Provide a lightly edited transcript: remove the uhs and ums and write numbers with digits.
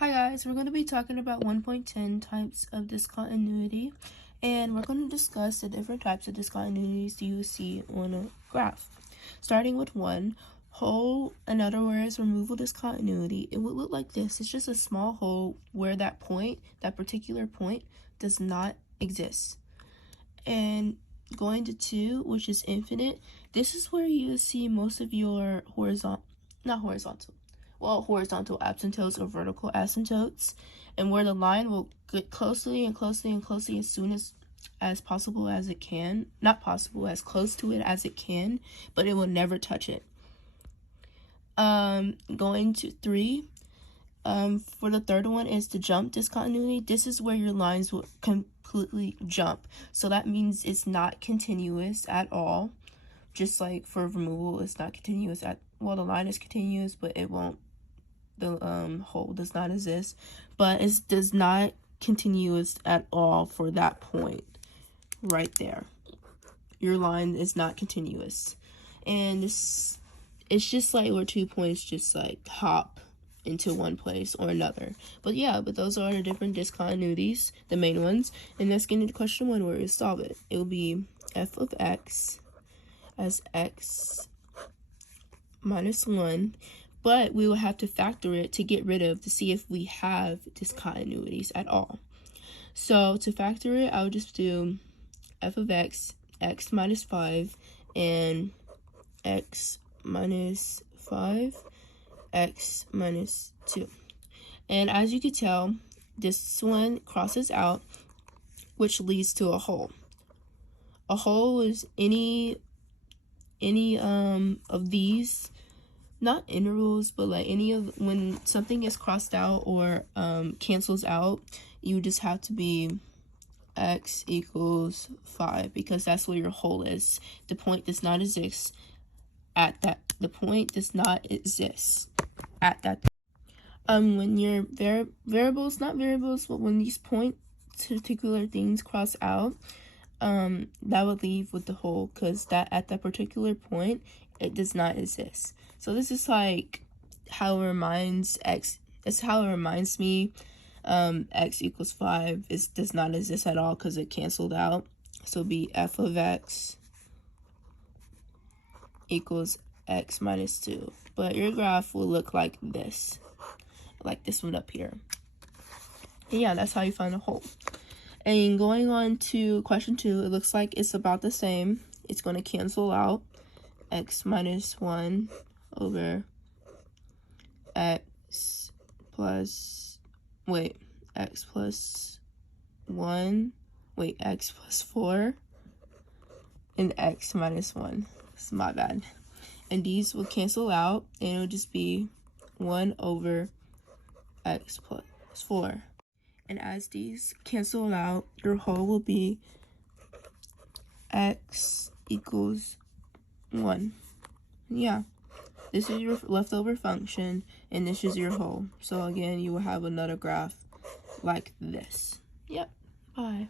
Hi guys, we're going to be talking about 1.10 types of discontinuity, and we're going to discuss the different types of discontinuities you see on a graph. Starting with 1, hole, in other words, removal discontinuity. It would look like this. It's just a small hole where that particular point, does not exist. And going to 2, which is infinite, this is where you see most of your horizontal asymptotes or vertical asymptotes, and where the line will get closely and closely and closely as soon as possible as it can. Not possible, as close to it as it can, but it will never touch it. Going to 3, for the third one is the jump discontinuity. This is where your lines will completely jump. So that means it's not continuous at all. Just like for removal, it's not continuous the line is continuous, but it won't. The hole does not exist, but it does not continuous at all for that point right there. Your line is not continuous, and it's just like where 2 points just like hop into one place or another. But those are the different discontinuities, the main ones. And let's get into question 1 where we solve it. It will be f of x as x minus 1. But we will have to factor it to get rid of, to see if we have discontinuities at all. So to factor it, I would just do f of x, x minus 5, and x minus 5, x minus 2. And as you can tell, this one crosses out, which leads to a hole. A hole is any of these, not intervals, but like any of, when something is crossed out or cancels out, you just have to be x equals 5, because that's where your hole is. The point does not exist at that. The point does not exist at that. When your variables, not variables, but when these particular things cross out, that would leave with the hole, because that at that particular point it does not exist. So this is like how it reminds x. It's how it reminds me x equals 5 does not exist at all because it canceled out. So it'll be f of x equals x minus 2. But your graph will look like this one up here. And yeah, that's how you find a hole. And going on to question 2, it looks like it's about the same. It's going to cancel out. X minus 1 over x plus 1, x plus 4, and x minus 1. It's my bad. And these will cancel out, and it'll just be 1 over x plus 4. And as these cancel out, your whole will be x equals 1. Yeah, this is your leftover function, and this is your whole. So again, you will have another graph like this. Yep, bye.